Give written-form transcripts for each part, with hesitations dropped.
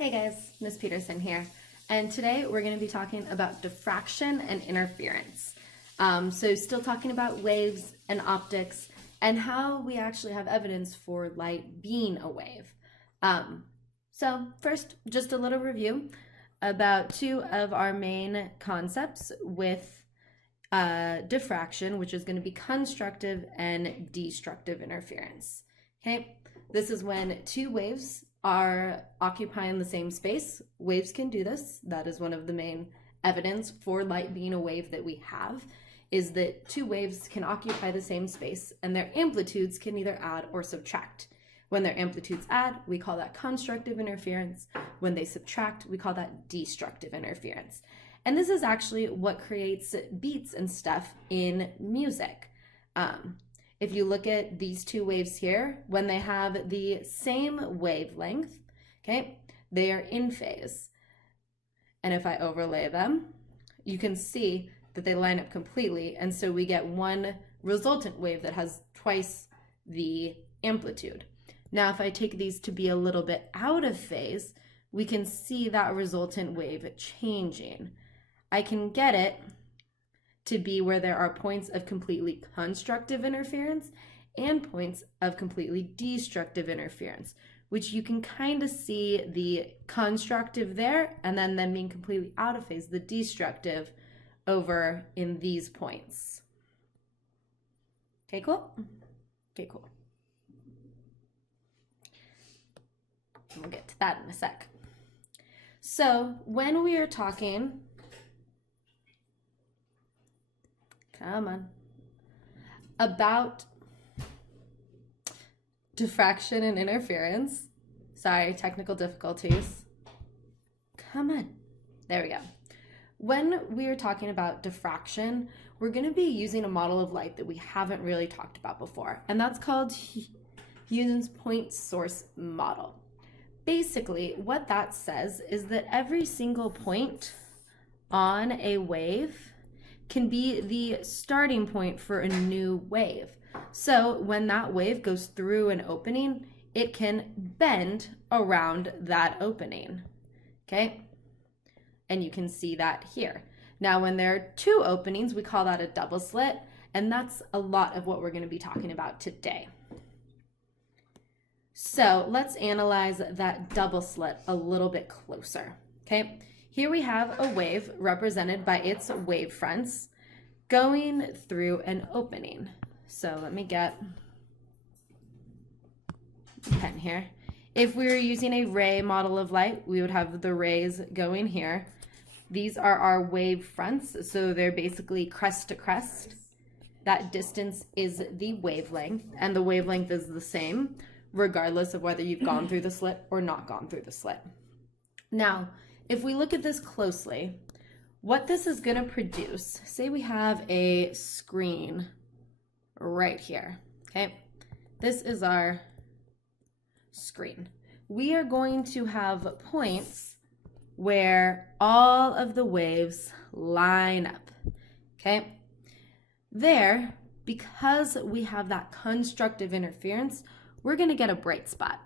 Hey guys, Miss Peterson here, and today we're going to be talking about diffraction and interference. So still talking about waves and optics and how we actually have evidence for light being a wave. So first, just a little review about two of our main concepts with diffraction, which is going to be constructive and destructive interference. Okay, this is when two waves are occupying the same space. Waves can do this. That is one of the main evidence for light being a wave that we have, is that two waves can occupy the same space and their amplitudes can either add or subtract. When their amplitudes add, we call that constructive interference. When they subtract, we call that destructive interference. And this is actually what creates beats and stuff in music. If you look at these two waves here, when they have the same wavelength, okay, they are in phase. And if I overlay them, you can see that they line up completely. And so we get one resultant wave that has twice the amplitude. Now, if I take these to be a little bit out of phase, we can see that resultant wave changing. I can get it to be where there are points of completely constructive interference and points of completely destructive interference, which you can kind of see the constructive there and then them being completely out of phase, the destructive over in these points. Okay, cool? Okay, cool. And we'll get to that in a sec. So when we are talking about diffraction and interference. Sorry, technical difficulties. There we go. When we are talking about diffraction, we're going to be using a model of light that we haven't really talked about before, and that's called Huygen's point source model. Basically, what that says is that every single point on a wave can be the starting point for a new wave. So when that wave goes through an opening, it can bend around that opening, okay? And you can see that here. Now, when there are two openings, we call that a double slit, and that's a lot of what we're going to be talking about today. So let's analyze that double slit a little bit closer, okay? Here we have a wave represented by its wave fronts going through an opening. So let me get a pen here. If we were using a ray model of light, we would have the rays going here. These are our wave fronts, so they're basically crest to crest. That distance is the wavelength, and the wavelength is the same regardless of whether you've gone through the slit or not gone through the slit. Now, if we look at this closely, what this is going to produce, say we have a screen right here, okay? This is our screen. We are going to have points where all of the waves line up, okay? There, because we have that constructive interference, we're going to get a bright spot.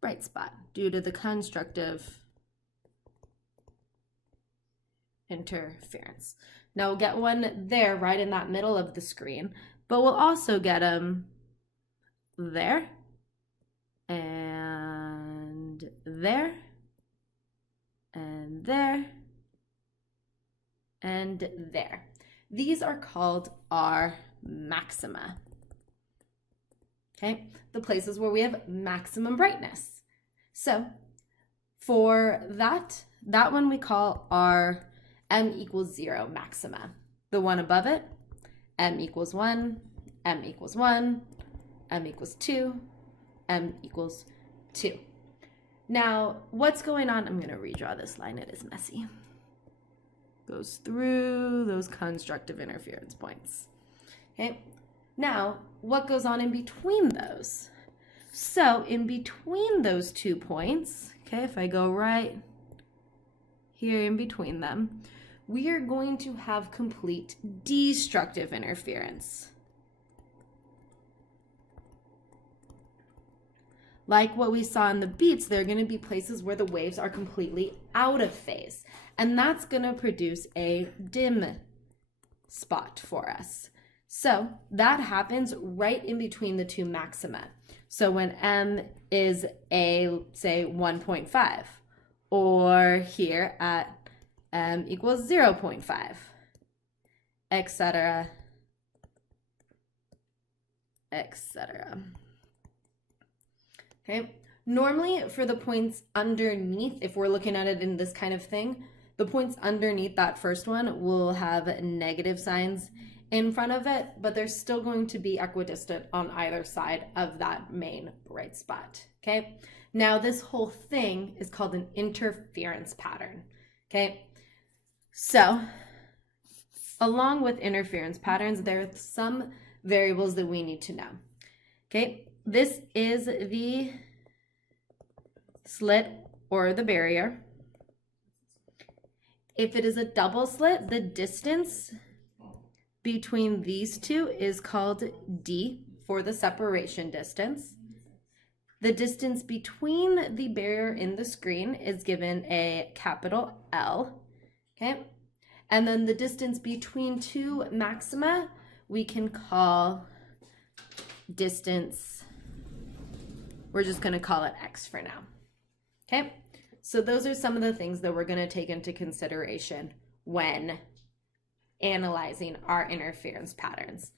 Bright spot due to the constructive interference. Now we'll get one there right in that middle of the screen, but we'll also get them there and there and there and there. These are called our maxima. Okay, the places where we have maximum brightness. So for that one we call our m equals 0 maxima. The one above it, m equals 1, m equals 1, m equals 2, m equals 2. Now, what's going on? I'm going to redraw this line. It is messy. Goes through those constructive interference points. Okay. Now, what goes on in between those? So in between those 2 points, okay, if I go right here in between them, we are going to have complete destructive interference. like what we saw in the beats, there are going to be places where the waves are completely out of phase. And that's going to produce a dim spot for us. So that happens right in between the two maxima. So when M is a, say, 1.5, or here at M equals 0.5, etc., etc. Okay, normally for the points underneath, if we're looking at it in this kind of thing, the points underneath that first one will have negative signs in front of it, but they're still going to be equidistant on either side of that main bright spot. Okay, now this whole thing is called an interference pattern. Okay, so along with interference patterns, there are some variables that we need to know. Okay, this is the slit or the barrier. If it is a double slit, the distance between these two is called D for the separation distance. The distance between the barrier and the screen is given a capital L, okay? And then the distance between two maxima we can call distance, we're just gonna call it X for now, okay? So those are some of the things that we're gonna take into consideration when analyzing our interference patterns.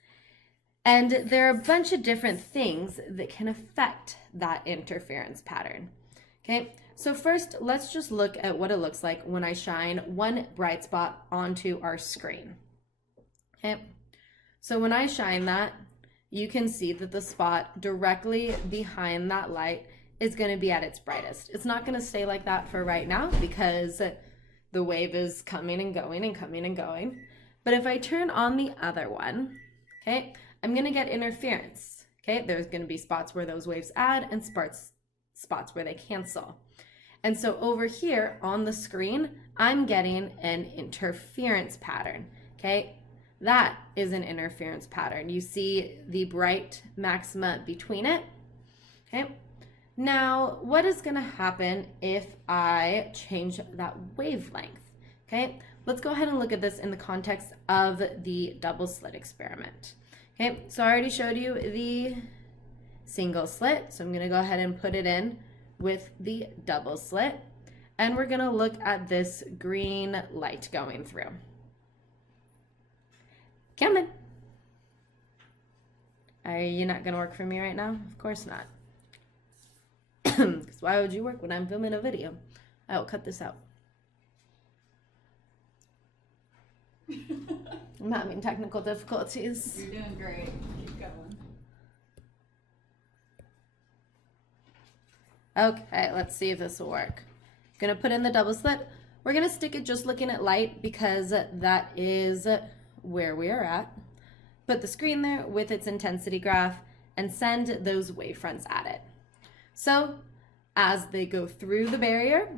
And there are a bunch of different things that can affect that interference pattern. Okay, so first let's just look at what it looks like when I shine one bright spot onto our screen. Okay, so when I shine that, you can see that the spot directly behind that light is going to be at its brightest. It's not going to stay like that for right now because the wave is coming and going and coming and going. But if I turn on the other one, okay, I'm going to get interference. Okay, there's going to be spots where those waves add and spots where they cancel. And so over here on the screen, I'm getting an interference pattern. Okay, that is an interference pattern. You see the bright maxima between it. Okay, now what is going to happen if I change that wavelength? Okay, let's go ahead and look at this in the context of the double slit experiment. Okay, so I already showed you the single slit, so I'm going to go ahead and put it in with the double slit, and we're going to look at this green light going through. Come in. Are you not going to work for me right now? Of course not. Because why would you work when I'm filming a video? I will cut this out. I'm having technical difficulties. You're doing great. Keep going. Okay, let's see if this will work. I'm gonna put in the double slit. We're gonna stick it just looking at light because that is where we are at. Put the screen there with its intensity graph and send those wavefronts at it. So as they go through the barrier,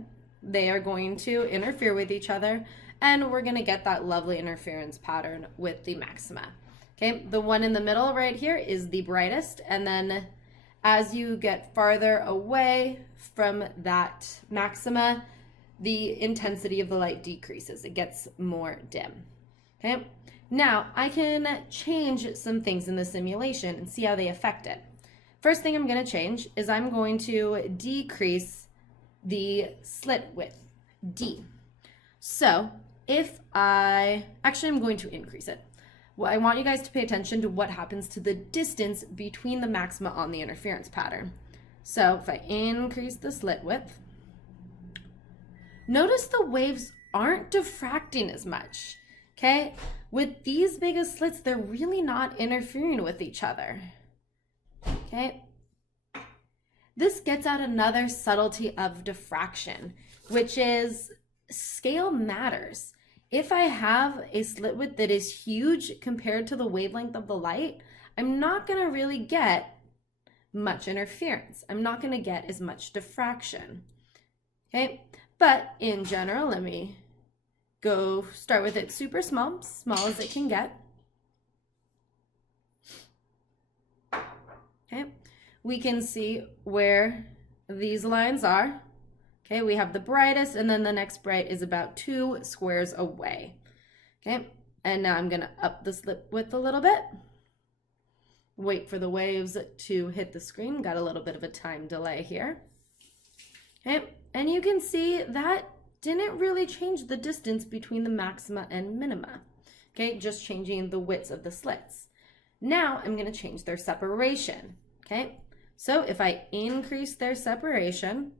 they are going to interfere with each other, and we're going to get that lovely interference pattern with the maxima. Okay, the one in the middle right here is the brightest, and then as you get farther away from that maxima, the intensity of the light decreases. It gets more dim. Okay, now I can change some things in the simulation and see how they affect it. First thing I'm going to change is I'm going to decrease the slit width, D. So if I'm going to increase it. Well, I want you guys to pay attention to what happens to the distance between the maxima on the interference pattern. So if I increase the slit width, notice the waves aren't diffracting as much, okay? With these biggest slits, they're really not interfering with each other, okay? This gets at another subtlety of diffraction, which is scale matters. If I have a slit width that is huge compared to the wavelength of the light, I'm not going to really get much interference. I'm not going to get as much diffraction. Okay, but in general, let me go start with it super small, small as it can get. Okay, we can see where these lines are. Okay, we have the brightest, and then the next bright is about 2 squares away. Okay, and now I'm gonna up the slit width a little bit. Wait for the waves to hit the screen. Got a little bit of a time delay here. Okay, and you can see that didn't really change the distance between the maxima and minima. Okay, just changing the widths of the slits. Now I'm gonna change their separation. Okay, so if I increase their separation,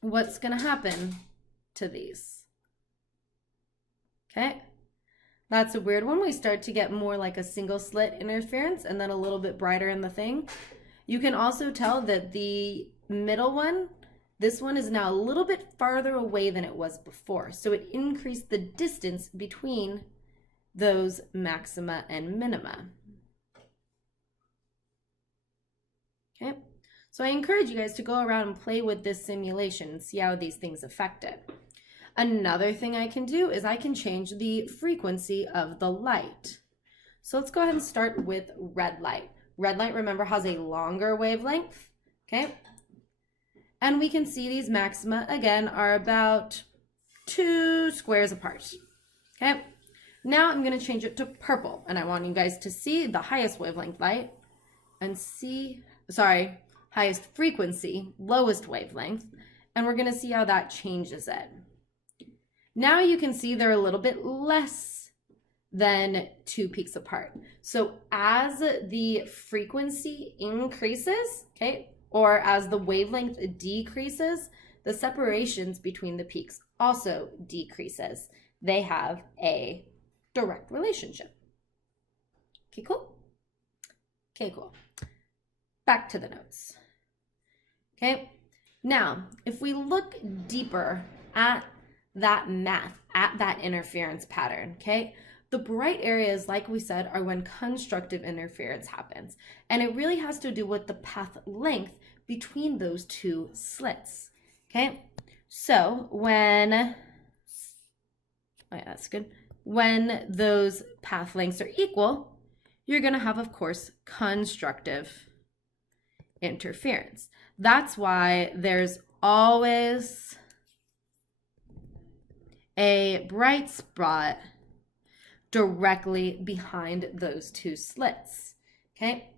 what's gonna happen to these? Okay, that's a weird one. We start to get more like a single slit interference and then a little bit brighter in the thing. You can also tell that the middle one, this one is now a little bit farther away than it was before. So it increased the distance between those maxima and minima. Okay, so I encourage you guys to go around and play with this simulation and see how these things affect it. Another thing I can do is I can change the frequency of the light. So let's go ahead and start with red light. Red light, remember, has a longer wavelength, okay? And we can see these maxima, again, are about 2 squares apart, okay? Now I'm gonna change it to purple, and I want you guys to see the highest wavelength light and see, sorry, highest frequency, lowest wavelength, and we're gonna see how that changes it. Now you can see they're a little bit less than 2 peaks apart. So as the frequency increases, okay, or as the wavelength decreases, the separations between the peaks also decreases. They have a direct relationship. Okay, cool? Okay, cool. Back to the notes. Okay, now if we look deeper at that math, at that interference pattern, okay? The bright areas, like we said, are when constructive interference happens. And it really has to do with the path length between those 2 slits, okay? So when, oh yeah, that's good. When those path lengths are equal, you're gonna have, of course, constructive interference. That's why there's always a bright spot directly behind those 2 slits, okay?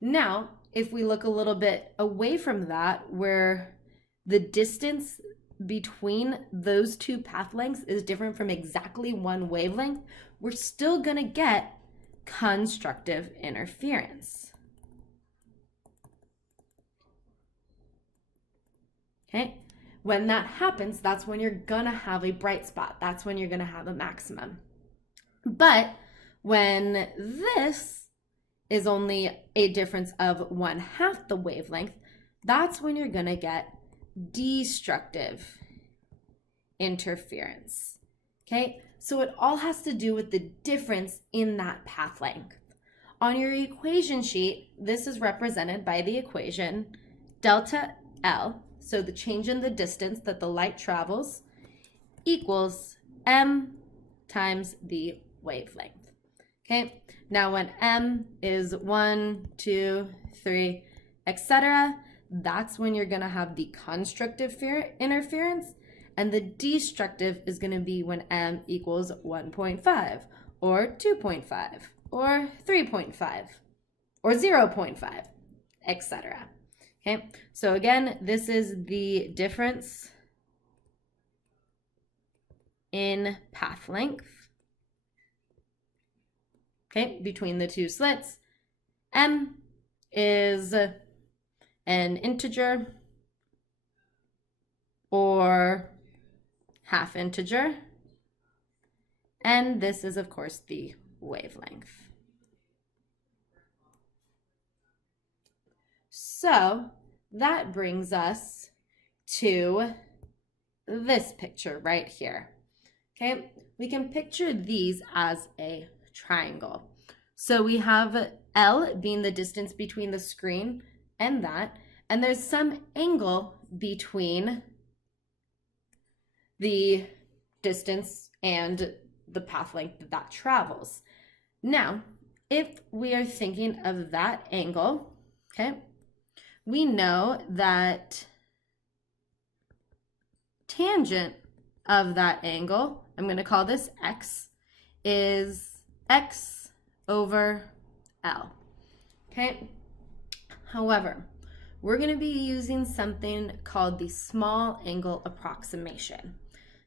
Now, if we look a little bit away from that, where the distance between those 2 path lengths is different from exactly 1 wavelength, we're still gonna get constructive interference, okay? When that happens, that's when you're gonna have a bright spot. That's when you're gonna have a maximum. But when this is only a difference of 1/2 the wavelength, that's when you're gonna get destructive interference, okay? So it all has to do with the difference in that path length. On your equation sheet, this is represented by the equation delta L, so the change in the distance that the light travels, equals m times the wavelength, okay? Now when m is 1, 2, 3, etc., that's when you're gonna have the constructive interference, and the destructive is gonna be when m equals 1.5, or 2.5, or 3.5, or 0.5, etc. Okay, so again, this is the difference in path length, okay, between the 2 slits. M is an integer or half integer, and this is, of course, the wavelength. So that brings us to this picture right here, okay? We can picture these as a triangle. So we have L being the distance between the screen and that, and there's some angle between the distance and the path length that travels. Now, if we are thinking of that angle, okay, we know that tangent of that angle, I'm going to call this x, is x over L. Okay. However, we're going to be using something called the small angle approximation.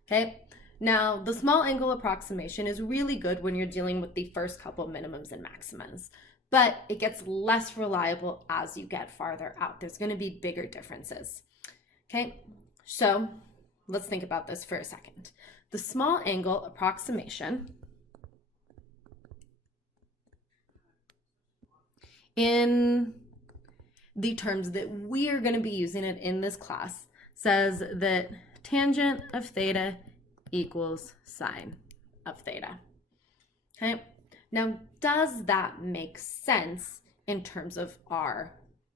Okay. Now, the small angle approximation is really good when you're dealing with the first couple minimums and maximums, but it gets less reliable as you get farther out. There's going to be bigger differences. Okay. So let's think about this for a second. The small angle approximation in the terms that we are going to be using it in this class says that tangent of theta equals sine of theta. Okay. Now, does that make sense in terms of our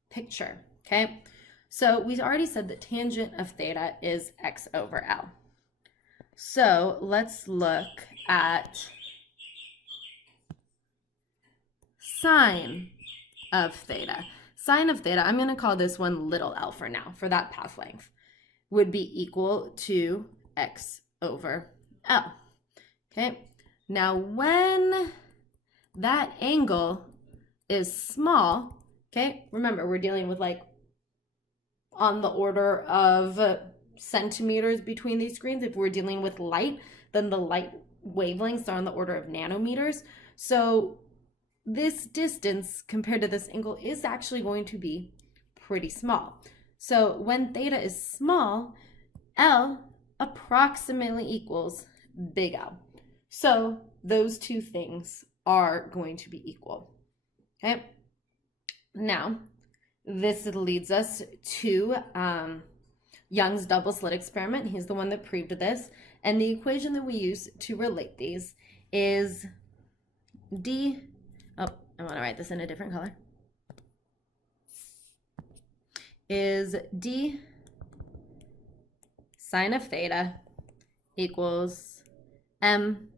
picture? Okay. So we already said that tangent of theta is x over L. So let's look at sine of theta. Sine of theta, I'm going to call this one little l for now, for that path length, would be equal to x over L. Okay, now when that angle is small, okay, remember we're dealing with like on the order of centimeters between these screens. If we're dealing with light, then the light wavelengths are on the order of nanometers. So this distance compared to this angle is actually going to be pretty small. So when theta is small, L approximately equals big L. So those two things are going to be equal. Okay. Now, this leads us to Young's double-slit experiment. He's the one that proved this. And the equation that we use to relate these is d, oh, I want to write this in a different color, is d sine of theta equals m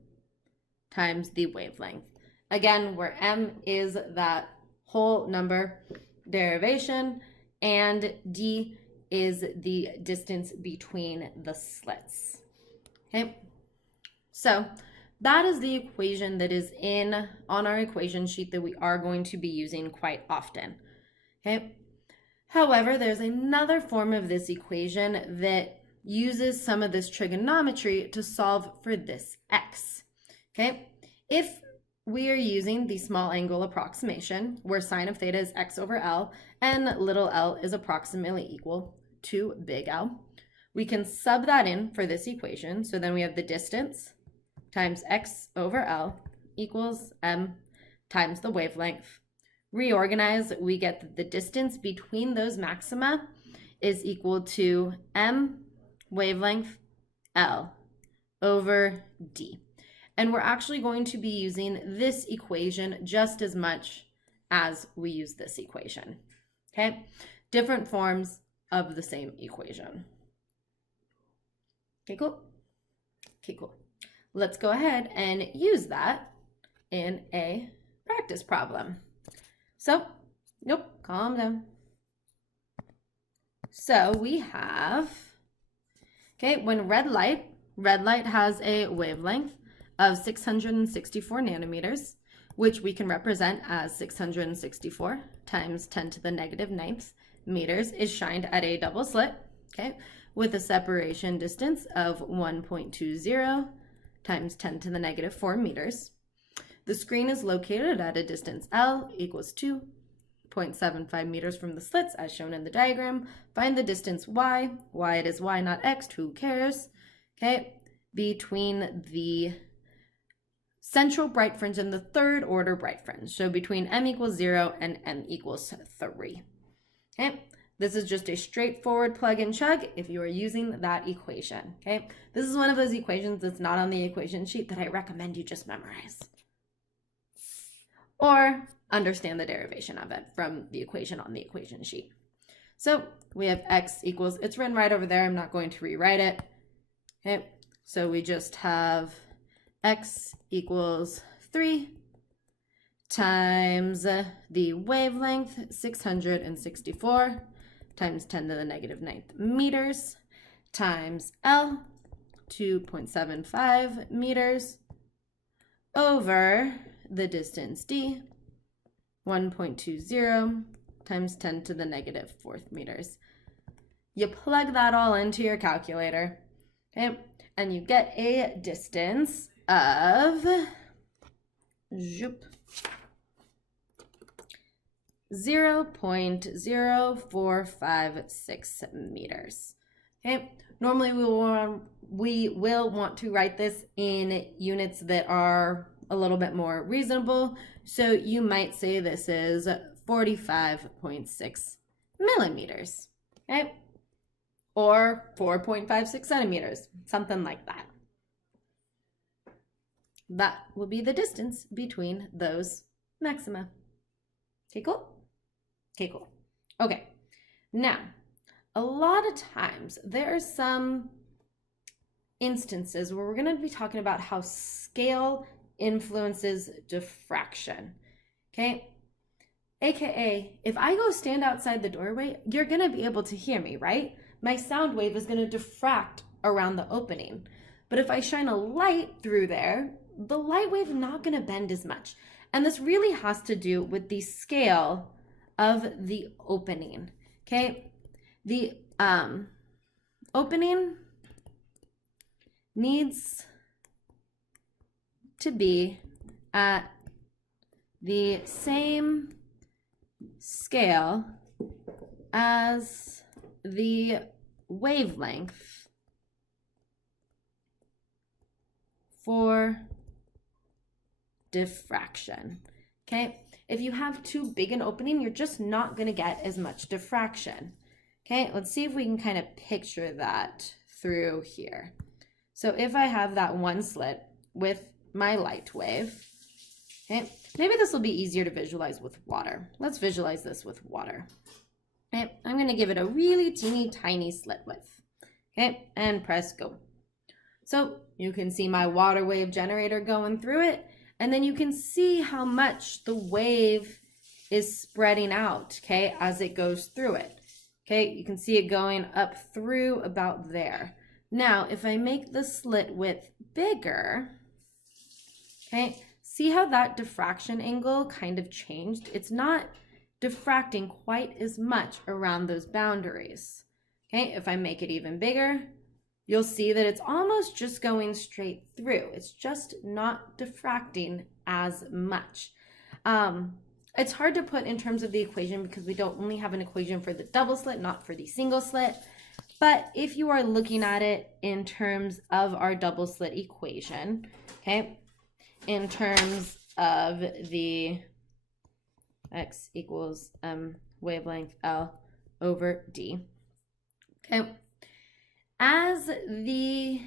times the wavelength. Again, where m is that whole number derivation and d is the distance between the slits. Okay, so that is the equation that is on our equation sheet that we are going to be using quite often. Okay, however, there's another form of this equation that uses some of this trigonometry to solve for this x. Okay, if we are using the small angle approximation where sine of theta is x over L and little l is approximately equal to big L, we can sub that in for this equation. So then we have the distance times x over L equals m times the wavelength. Reorganize, we get that the distance between those maxima is equal to m wavelength L over d. And we're actually going to be using this equation just as much as we use this equation. Okay, different forms of the same equation. Okay, cool. Okay, cool. Let's go ahead and use that in a practice problem. So, nope, calm down. So we have, okay, when red light has a wavelength of 664 nanometers, which we can represent as 664 times 10 to the negative ninth meters, is shined at a double slit, okay, with a separation distance of 1.20 times 10 to the negative 4 meters. The screen is located at a distance L equals 2.75 meters from the slits as shown in the diagram. Find the distance y. Y, it is y, not x, who cares? Okay, between the central bright fringe and the third order bright fringe. So between m equals 0 and m equals 3. Okay, this is just a straightforward plug and chug if you are using that equation. Okay, this is one of those equations that's not on the equation sheet that I recommend you just memorize or understand the derivation of it from the equation on the equation sheet. So we have x equals, it's written right over there, I'm not going to rewrite it. Okay, so we just have x equals 3 times the wavelength, 664, times 10 to the negative 9th meters, times L, 2.75 meters, over the distance D, 1.20, times 10 to the negative 4th meters. You plug that all into your calculator, okay, and you get a distance of 0.0456 meters. Okay, normally we will want to write this in units that are a little bit more reasonable. So you might say this is 45.6 millimeters, okay? Or 4.56 centimeters, something like that. That will be the distance between those maxima. Okay, cool? Okay, cool. Okay, now, a lot of times there are some instances where we're going to be talking about how scale influences diffraction, okay? AKA, if I go stand outside the doorway, you're going to be able to hear me, right? My sound wave is going to diffract around the opening. But if I shine a light through there, the light wave is not going to bend as much. And this really has to do with the scale of the opening, okay? The opening needs to be at the same scale as the wavelength for diffraction, okay? If you have too big an opening, you're just not going to get as much diffraction, okay? Let's see if we can kind of picture that through here. So if I have that one slit with my light wave, okay, maybe this will be easier to visualize with water. Let's visualize this with water. Okay, I'm going to give it a really teeny tiny slit width, okay, and press go. So you can see my water wave generator going through it, and then you can see how much the wave is spreading out, okay, as it goes through it. Okay, you can see it going up through about there. Now, if I make the slit width bigger, okay, see how that diffraction angle kind of changed? It's not diffracting quite as much around those boundaries. Okay, if I make it even bigger, you'll see that it's almost just going straight through. It's just not diffracting as much. It's hard to put in terms of the equation because we don't only have an equation for the double slit, not for the single slit. But if you are looking at it in terms of our double slit equation, okay, in terms of the x equals wavelength L over D, okay, as the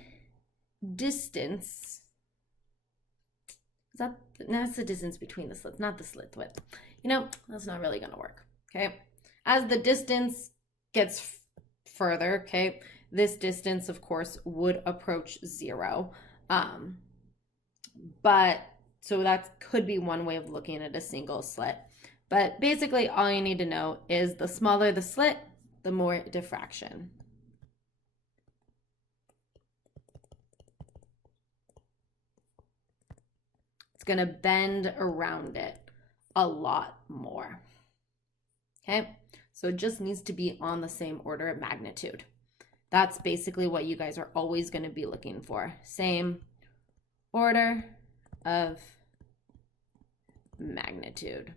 distance, that's the distance between the slits, not the slit width. You know, that's not really going to work, okay? As the distance gets further, okay, this distance, of course, would approach 0. But, so that could be one way of looking at a single slit. But basically, all you need to know is the smaller the slit, the more diffraction. Going to bend around it a lot more. Okay, so it just needs to be on the same order of magnitude. That's basically what you guys are always going to be looking for. Same order of magnitude.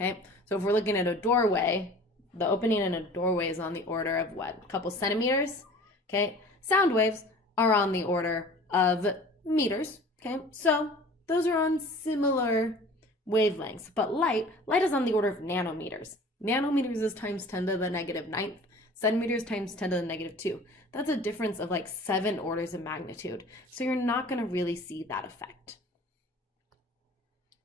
Okay, so if we're looking at a doorway, the opening in a doorway is on the order of what? A couple centimeters. Okay, sound waves are on the order of meters. Okay, so those are on similar wavelengths, but light is on the order of nanometers. Nanometers is times 10 to the negative 9th. Centimeters times 10 to the negative 2. That's a difference of like 7 orders of magnitude. So you're not going to really see that effect.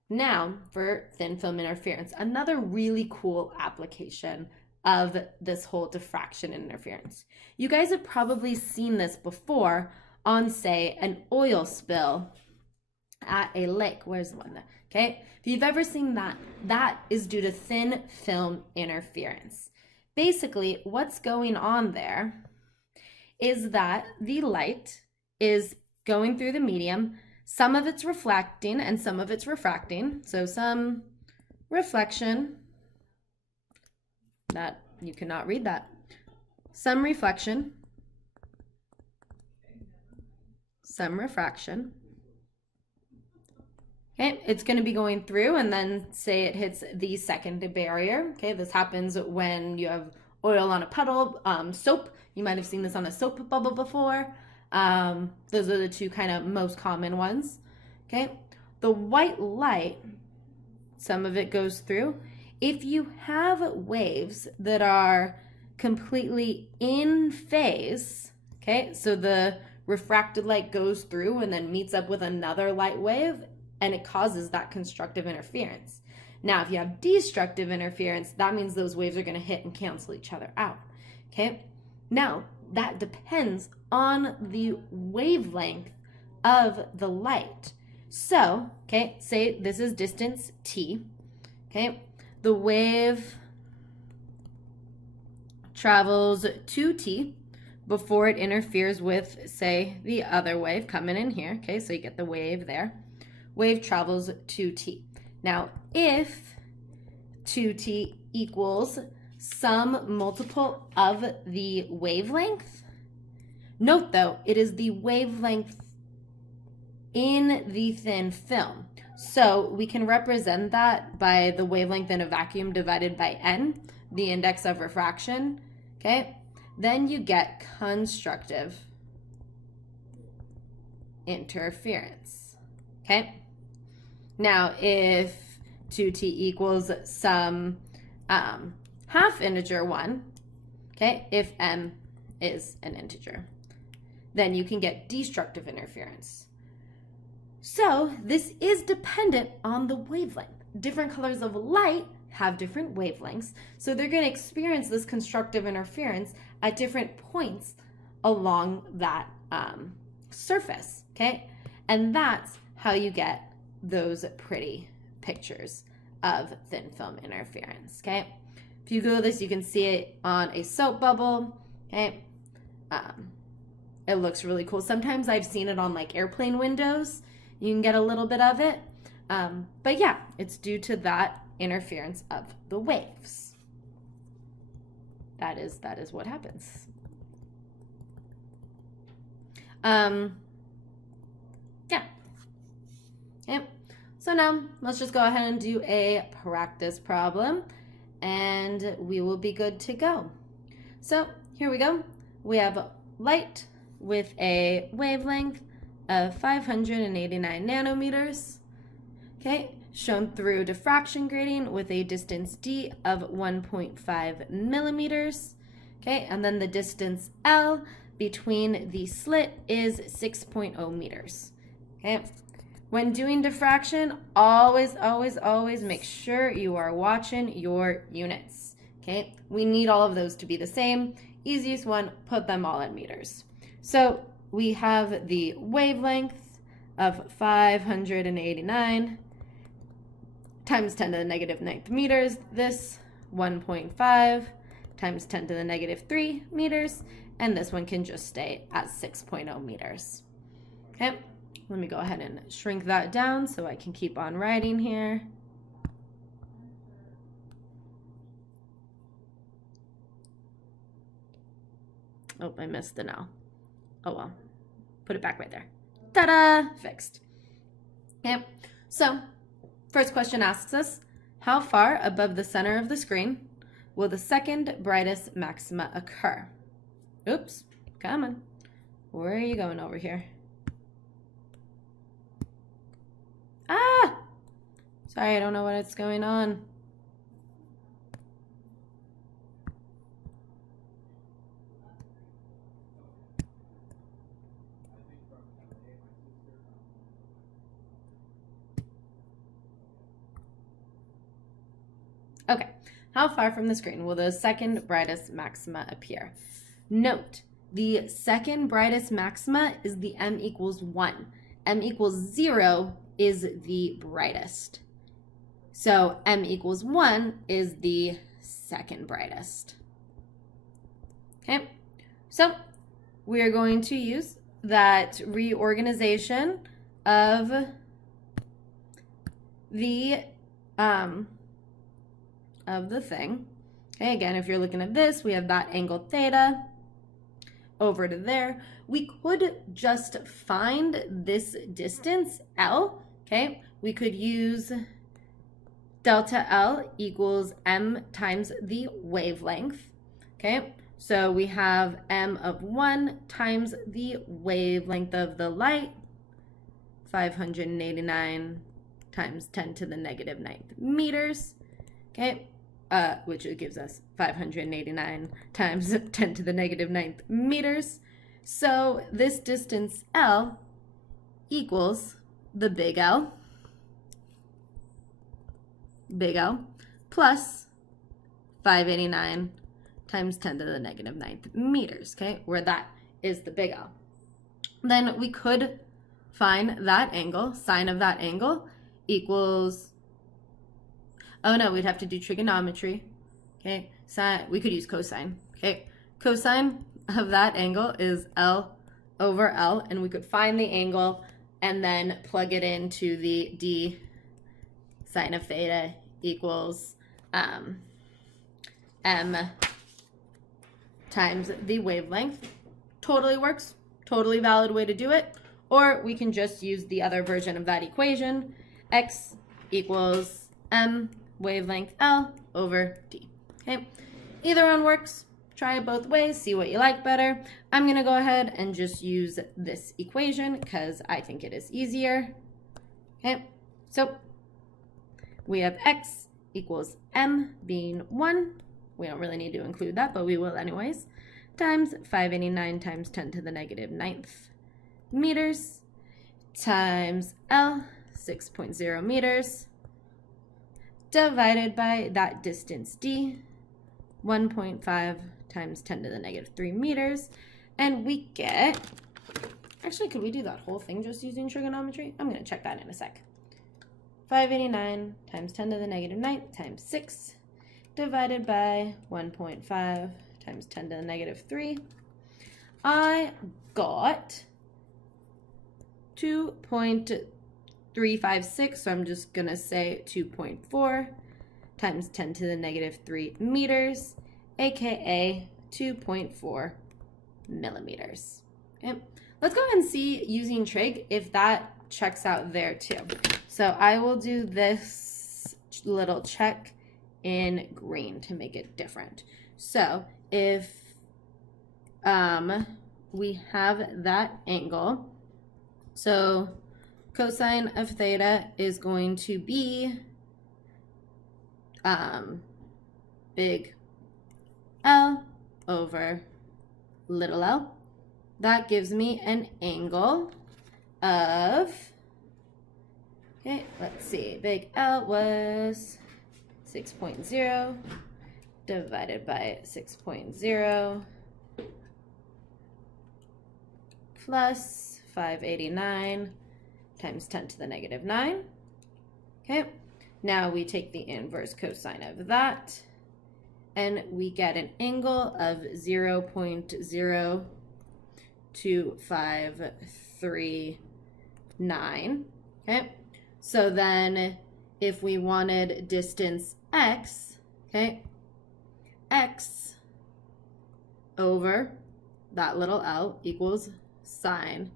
Now for thin film interference, another really cool application of this whole diffraction and interference. You guys have probably seen this before on, say, an oil spill at a lake. Where's the one there? Okay, if you've ever seen that, that is due to thin film interference. Basically, what's going on there is that the light is going through the medium. Some of it's reflecting and some of it's refracting. So some reflection, that you cannot read that. Some reflection, some refraction. Okay, it's going to be going through, and then say it hits the second barrier. Okay, this happens when you have oil on a puddle, soap. You might have seen this on a soap bubble before. Those are the two kind of most common ones. Okay, the white light, some of it goes through. If you have waves that are completely in phase, okay, so the refracted light goes through and then meets up with another light wave, and it causes that constructive interference. Now, if you have destructive interference, that means those waves are going to hit and cancel each other out. Okay? Now, that depends on the wavelength of the light. So, okay, say this is distance t. Okay? The wave travels 2t before it interferes with, say, the other wave coming in here. Okay, so you get the wave there. Wave travels 2t. Now, if 2t equals some multiple of the wavelength, note though, it is the wavelength in the thin film. So we can represent that by the wavelength in a vacuum divided by n, the index of refraction, okay? Then you get constructive interference, okay? Now, if 2t equals some half integer 1, okay, if m is an integer, then you can get destructive interference. So this is dependent on the wavelength. Different colors of light have different wavelengths, so they're going to experience this constructive interference at different points along that surface, okay? And that's how you get those pretty pictures of thin film interference, okay? If you Google this, you can see it on a soap bubble, okay? It looks really cool. Sometimes I've seen it on like airplane windows. You can get a little bit of it. But yeah, it's due to that interference of the waves. That is what happens. Yeah. Yep. So now let's just go ahead and do a practice problem and we will be good to go. So here we go. We have light with a wavelength of 589 nanometers, okay, shown through diffraction grating with a distance d of 1.5 millimeters, okay, and then the distance L between the slit is 6.0 meters, okay. When doing diffraction, always make sure you are watching your units, okay. We need all of those to be the same. Easiest one, put them all in meters. So we have the wavelength of 589 times 10 to the negative 9th meters, this 1.5 times 10 to the negative 3 meters, and this one can just stay at 6.0 meters. Okay, let me go ahead and shrink that down so I can keep on writing here. Oh, I missed the L. Oh well, put it back right there. Ta-da! Fixed. Okay, so first question asks us, how far above the center of the screen will the second brightest maxima occur? Oops, come on. Where are you going over here? Ah! Sorry, I don't know what's going on. Okay, how far from the screen will the second brightest maxima appear? Note, the second brightest maxima is the m equals 1. M equals 0 is the brightest. So M equals 1 is the second brightest. Okay, so we are going to use that reorganization of the thing. Okay, again, if you're looking at this, we have that angle theta over to there. We could just find this distance, L, okay? We could use delta L equals M times the wavelength, okay? So we have M of 1 times the wavelength of the light, 589 times 10 to the negative 9th meters, okay? Which gives us 589 times 10 to the negative 9th meters. So this distance L equals the big L, plus 589 times 10 to the negative 9th meters, okay, where that is the big L. Then we could find that angle, sine of that angle equals, oh no, we'd have to do trigonometry, okay, sine, we could use cosine, okay, cosine of that angle is L over L, and we could find the angle and then plug it into the d sine of theta equals M times the wavelength. Totally works, totally valid way to do it. Or we can just use the other version of that equation, x equals M wavelength L over d. Okay, either one works. Try it both ways, see what you like better. I'm gonna go ahead and just use this equation because I think it is easier. Okay, so we have x equals M being 1. We don't really need to include that, but we will anyways. Times 589 times 10 to the negative 9th meters times L, 6.0 meters, divided by that distance d, 1.5 times 10 to the negative 3 meters. And we get, actually, could we do that whole thing just using trigonometry? I'm going to check that in a sec. 589 times 10 to the negative 9th times 6 divided by 1.5 times 10 to the negative 3. I got 2.356, so I'm just going to say 2.4 times 10 to the negative 3 meters, aka 2.4 millimeters. Okay. Let's go ahead and see using trig if that checks out there too. So I will do this little check in green to make it different. So if we have that angle, so cosine of theta is going to be big L over little l. That gives me an angle of, okay, let's see, big L was 6.0 divided by 6.0 plus 589 times 10 to the negative 9. Okay, now we take the inverse cosine of that, and we get an angle of 0.02539. Okay, so then if we wanted distance x, okay, x over that little l equals sine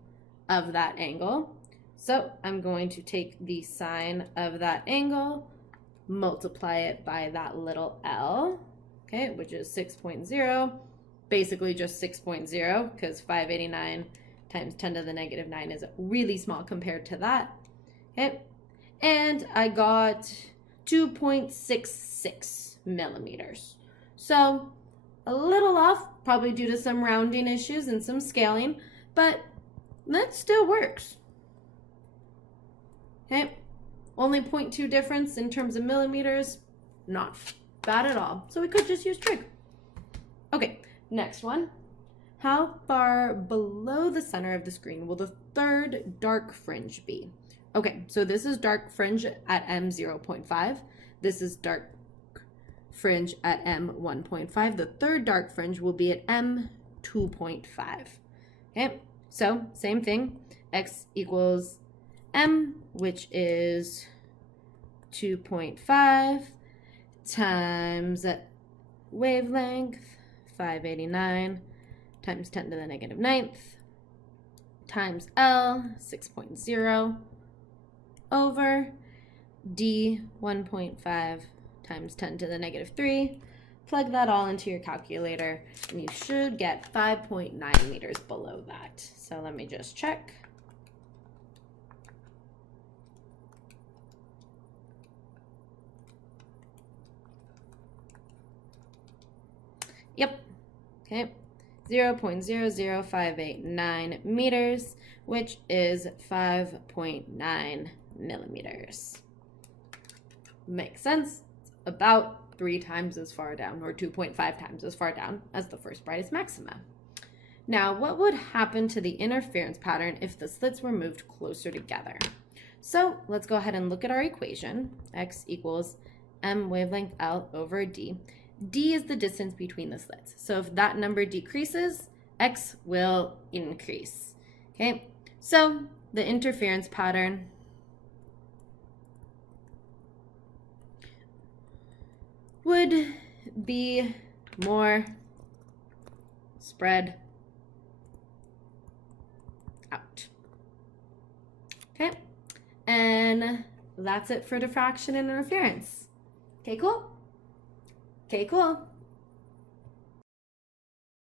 of that angle. So I'm going to take the sine of that angle, multiply it by that little l, okay, which is 6.0, basically just 6.0, because 589 times 10 to the negative 9 is really small compared to that. Okay, and I got 2.66 millimeters. So a little off, probably due to some rounding issues and some scaling, but that still works. Okay, only 0.2 difference in terms of millimeters, not bad at all. So we could just use trig. Okay, next one. How far below the center of the screen will the third dark fringe be? Okay, so this is dark fringe at M 0.5. This is dark fringe at M 1.5. The third dark fringe will be at M 2.5. Okay, so same thing. X equals M, which is 2.5 times wavelength, 589, times 10 to the negative 9th, times L, 6.0, over D, 1.5 times 10 to the negative 3. Plug that all into your calculator, and you should get 5.9 meters below that. So let me just check. Yep. Okay. 0.00589 meters, which is 5.9 millimeters. Makes sense. It's about 3 times as far down, or 2.5 times as far down as the first brightest maxima. Now, what would happen to the interference pattern if the slits were moved closer together? So let's go ahead and look at our equation. X equals M wavelength L over D. D is the distance between the slits. So if that number decreases, X will increase. Okay, so the interference pattern would be more spread out. Okay, and that's it for diffraction and interference. Okay, cool. Okay, cool.